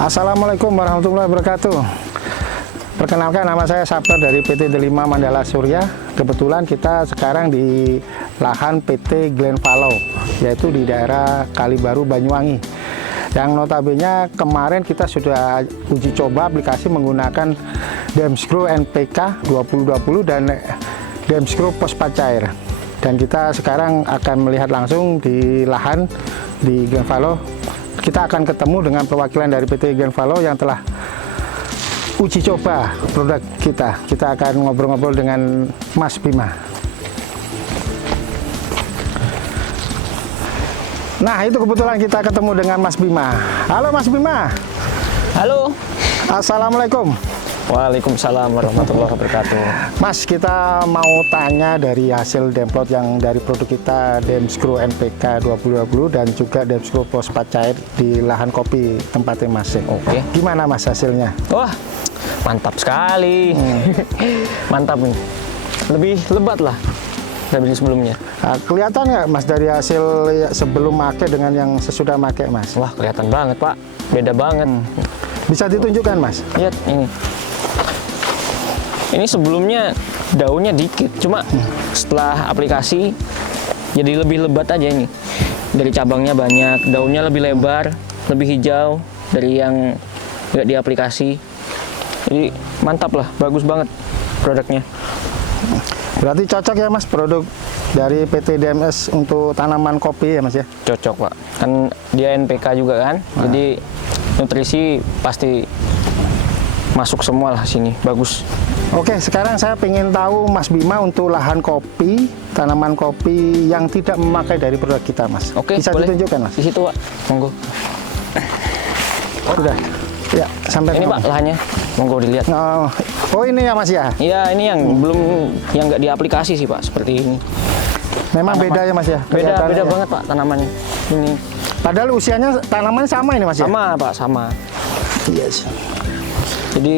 Assalamualaikum warahmatullahi wabarakatuh. Perkenalkan, nama saya Sabter dari PT Delima Mandala Surya. Kebetulan kita sekarang di lahan PT Glenvallow, yaitu di daerah Kalibaru, Banyuwangi. Yang notabene kemarin kita sudah uji coba aplikasi menggunakan Demscrew NPK 2020 dan Demscrew Fosfat Cair. Dan kita sekarang akan melihat langsung di lahan di Glenvallow. Kita akan ketemu dengan perwakilan dari PT Glenvallow yang telah uji coba produk kita. Kita akan ngobrol-ngobrol dengan Mas Bima. Nah, itu kebetulan kita ketemu dengan Mas Bima. Halo Mas Bima. Halo. Assalamualaikum. Waalaikumsalam warahmatullahi wabarakatuh. Mas, kita mau tanya dari hasil demplot yang dari produk kita Demscrew NPK 2020 dan juga Demscrew Fosfat Cair di lahan kopi tempatnya Mas. Oke. Gimana Mas hasilnya? Wah, mantap sekali. Mantap nih. Lebih lebat lah dari sebelumnya. Nah, kelihatan nggak Mas dari hasil sebelum make dengan yang sesudah make Mas? Wah, kelihatan banget Pak. Beda banget. Bisa ditunjukkan Mas? Lihat ini. Ini sebelumnya daunnya dikit, cuma setelah aplikasi jadi lebih lebat aja ini. Dari cabangnya banyak, daunnya lebih lebar, lebih hijau dari yang nggak diaplikasi. Jadi mantap lah, bagus banget produknya. Berarti cocok ya Mas produk dari PT DMS untuk tanaman kopi ya Mas ya? Cocok Pak, kan dia NPK juga kan, jadi nutrisi pasti masuk semua lah sini, bagus. Oke, sekarang saya ingin tahu Mas Bima untuk lahan kopi, tanaman kopi yang tidak memakai dari produk kita Mas. Oke, bisa boleh. ditunjukkan Mas? Di situ Pak, monggo. Sudah. Ya, sampai Ini Pak lahannya, monggo dilihat. Oh ini ya Mas ya? Iya, ini yang belum, yang nggak diaplikasi sih Pak, seperti ini. Memang beda ya Mas ya? Beda ya? banget Pak tanamannya. Ini. Padahal usianya tanaman sama ini Mas ya? Sama Pak, sama. Iya sih. Jadi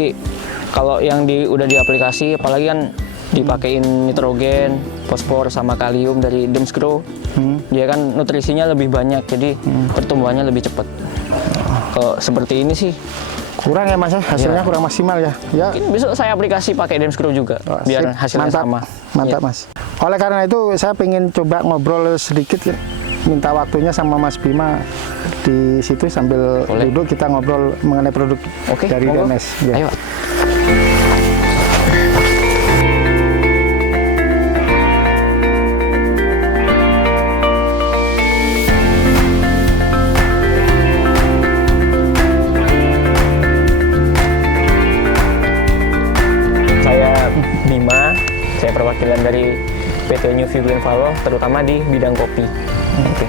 kalau yang udah diaplikasi, apalagi kan dipakein nitrogen, fosfor sama kalium dari Demscrew, dia kan nutrisinya lebih banyak, jadi pertumbuhannya lebih cepat. Kalau seperti ini sih kurang ya Mas ya, hasilnya kurang maksimal ya. Ya. mungkin besok saya aplikasi pakai Demscrew juga, biar hasilnya mantap, sama. Mantap Ya. Mas. Oleh karena itu saya ingin coba ngobrol sedikit, minta waktunya sama Mas Bima di situ sambil Boleh. duduk kita ngobrol mengenai produk dari monggo. DMS. Ya. Ayo Pak. Saya perwakilan dari PT New View Glenvallow, terutama di bidang kopi. Oke.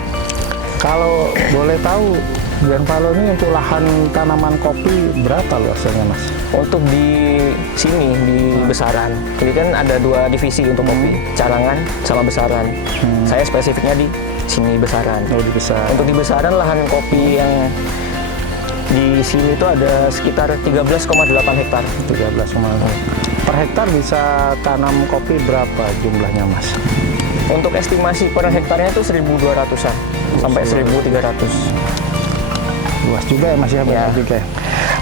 Kalau boleh tahu, Glenvallow ini untuk lahan tanaman kopi berapa luasnya Mas? Untuk di sini, di Besaran, jadi kan ada dua divisi untuk kopi, Carangan sama Besaran. Saya spesifiknya di sini Besaran. Oh, di Besaran. Untuk di Besaran, lahan kopi yang di sini itu ada sekitar 13,8 hektar. 13,8. Per hektar bisa tanam kopi berapa jumlahnya Mas? Untuk estimasi per hektarnya itu 1.200-an sampai 1.300. Luas juga ya Mas ya, berarti kayak.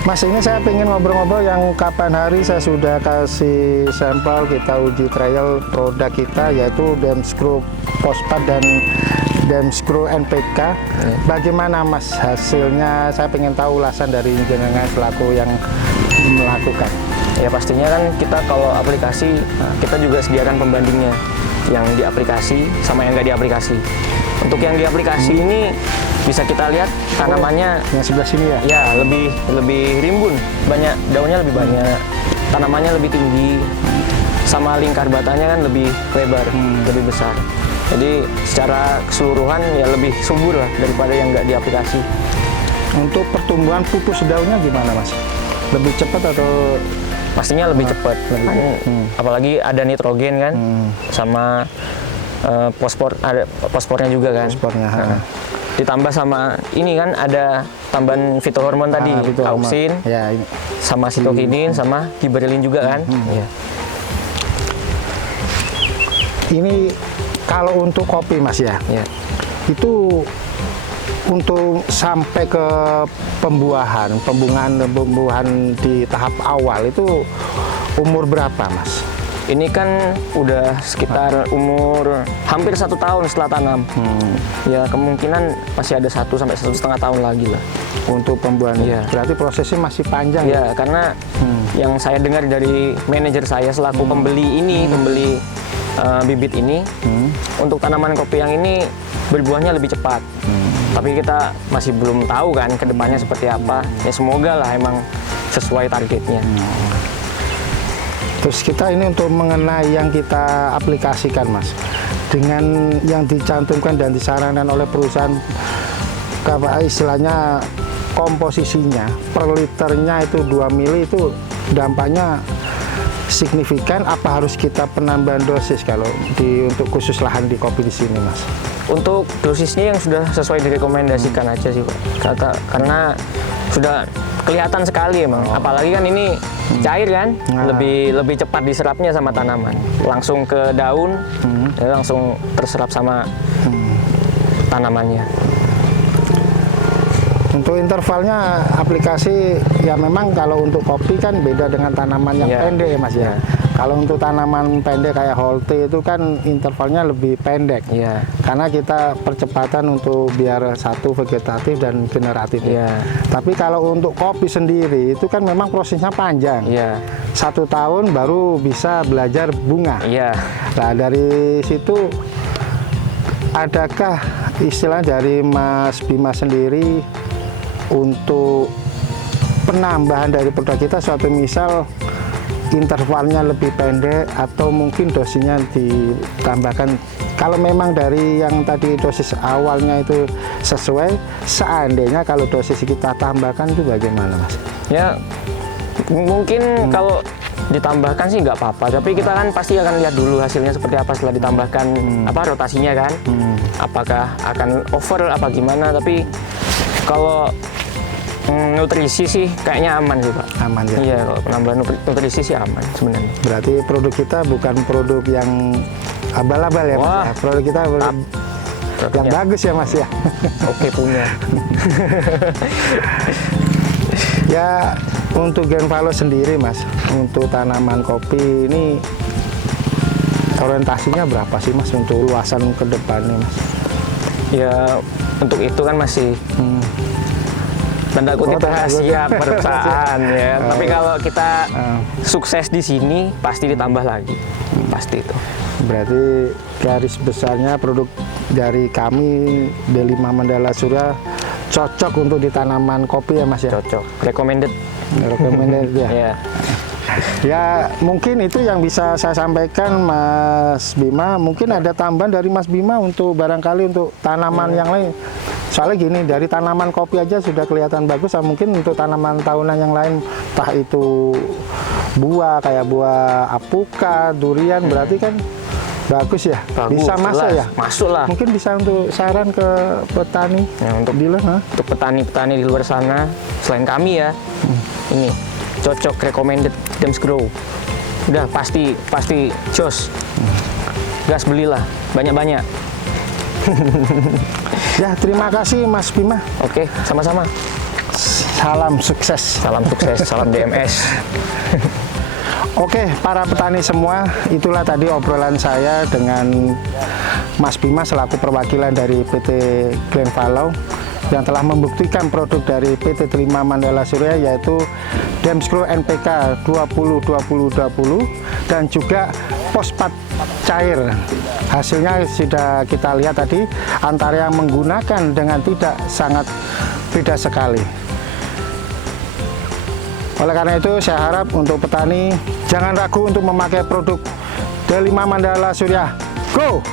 Mas, ini saya pengen ngobrol-ngobrol yang kapan hari saya sudah kasih sampel, kita uji trial produk kita yaitu Demscrew Fosfat dan Demscrew NPK. Bagaimana Mas hasilnya? Saya pengen tahu ulasan dari jenengan selaku yang melakukan. Ya pastinya kan kita kalau aplikasi, kita juga sediakan pembandingnya, yang di aplikasi sama yang nggak di aplikasi. Untuk yang di aplikasi ini bisa kita lihat tanamannya yang sebelah sini ya? Ya lebih rimbun, banyak daunnya lebih banyak, tanamannya lebih tinggi, sama lingkar batangnya kan lebih lebar, lebih besar. Jadi secara keseluruhan ya lebih subur lah daripada yang nggak di aplikasi. Untuk pertumbuhan pupus daunnya gimana Mas? Lebih cepat atau Pastinya lebih cepat. Apalagi ada nitrogen kan, sama fosfor, ada fosfornya juga kan. fosfornya? Ditambah sama ini kan ada tambahan fitohormon tadi, fitohormon. auksin, Ya, ini. sama sitokinin, sama giberelin juga kan. Iya. Ini kalau untuk kopi Mas ya, Iya. itu untuk sampai ke pembuahan di tahap awal itu umur berapa Mas? Ini kan udah sekitar umur hampir 1 tahun setelah tanam. Ya kemungkinan masih ada 1 sampai 1,5 tahun lagi lah. Untuk pembuahan. Iya. Berarti prosesnya masih panjang ya? Ya karena yang saya dengar dari manajer saya selaku pembeli ini, pembeli bibit ini, untuk tanaman kopi yang ini berbuahnya lebih cepat. Tapi kita masih belum tahu kan kedepannya seperti apa. Ya semoga lah emang sesuai targetnya. Terus kita ini untuk mengenai yang kita aplikasikan Mas, dengan yang dicantumkan dan disarankan oleh perusahaan, apa istilahnya komposisinya per liternya itu 2 mili, itu dampaknya signifikan apa harus kita penambahan dosis kalau untuk khusus lahan di kopi di sini Mas? Untuk dosisnya yang sudah sesuai direkomendasikan aja sih Pak. Karena sudah kelihatan sekali emang. Apalagi kan ini cair kan, lebih cepat diserapnya sama tanaman. Langsung ke daun, ya langsung terserap sama tanamannya. Untuk intervalnya aplikasi ya memang kalau untuk kopi kan beda dengan tanaman yang pendek ya Mas ya. Kalau untuk tanaman pendek kayak Holte itu kan intervalnya lebih pendek. Karena kita percepatan untuk biar satu vegetatif dan generatif. Tapi kalau untuk kopi sendiri itu kan memang prosesnya panjang. 1 tahun baru bisa belajar bunga. Nah dari situ adakah istilah dari Mas Bima sendiri untuk penambahan dari produk kita, suatu misal intervalnya lebih pendek atau mungkin dosisnya ditambahkan, kalau memang dari yang tadi dosis awalnya itu sesuai, seandainya kalau dosis kita tambahkan itu bagaimana Mas? Ya mungkin kalau ditambahkan sih nggak apa-apa, tapi kita kan pasti akan lihat dulu hasilnya seperti apa setelah ditambahkan rotasinya kan, apakah akan over apa gimana. Tapi kalau nutrisi sih kayaknya aman sih Pak. Aman ya? Iya, kalau penambahan nutrisi sih aman sebenarnya. Berarti produk kita bukan produk yang abal-abal ya Mas? Wah, ya? Produk kita yang bagus ya Mas ya? Oke punya. Ya untuk Glenfalo sendiri Mas, untuk tanaman kopi ini orientasinya berapa sih Mas untuk luasan ke depannya Mas? Ya untuk itu kan masih tanda kutip rahasia perusahaan ya. Tapi kalau kita sukses di sini pasti ditambah lagi, pasti itu. Berarti garis besarnya produk dari kami D5 Mandala Surya cocok untuk di tanaman kopi ya Mas ya? Cocok, recommended. Recommended ya. Ya mungkin itu yang bisa saya sampaikan Mas Bima. Mungkin ada tambahan dari Mas Bima untuk barangkali untuk tanaman yang lain. Soalnya gini, dari tanaman kopi aja sudah kelihatan bagus. Mungkin untuk tanaman tahunan yang lain, entah itu buah kayak buah apukat, durian, berarti kan bagus ya. Bagus, bisa masuk ya. Masuk lah. Mungkin bisa untuk saran ke petani. Ya, untuk untuk petani-petani di luar sana, selain kami ya, ini cocok, recommended Dems Grow. Udah pasti jos. Gas belilah banyak-banyak. Ya, terima kasih Mas Bima. Oke, sama-sama. Salam sukses. Salam sukses, salam DMS. Oke, para petani semua, itulah tadi obrolan saya dengan Mas Bima selaku perwakilan dari PT Glenfalo yang telah membuktikan produk dari PT 5 Mandala Surya, yaitu Dems Grow NPK 20-20-20 dan juga fosfat cair. Hasilnya sudah kita lihat tadi, antara yang menggunakan dengan tidak sangat beda sekali. Oleh karena itu saya harap untuk petani jangan ragu untuk memakai produk D5 Mandala Surya. Go!